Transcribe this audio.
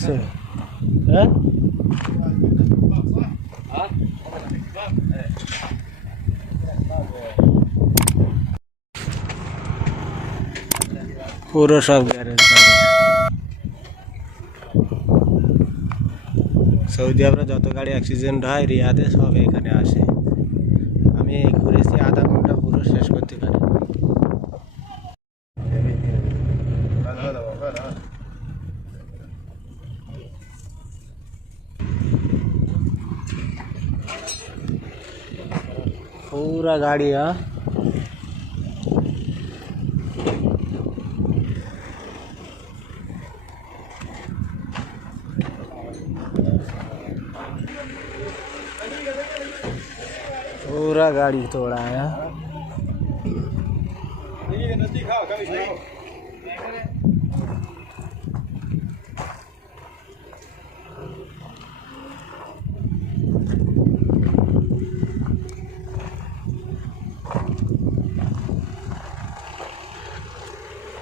আছে হ্যাঁ পুরো সব গ্যারেজ সৌদি আরবে যত গাড়ি অ্যাক্সিডেন্ট হয় রিয়াদে সব এখানে আসে। আমি पूरा गाड़ी है पूरा गाड़ी तोड़ा है हाँ।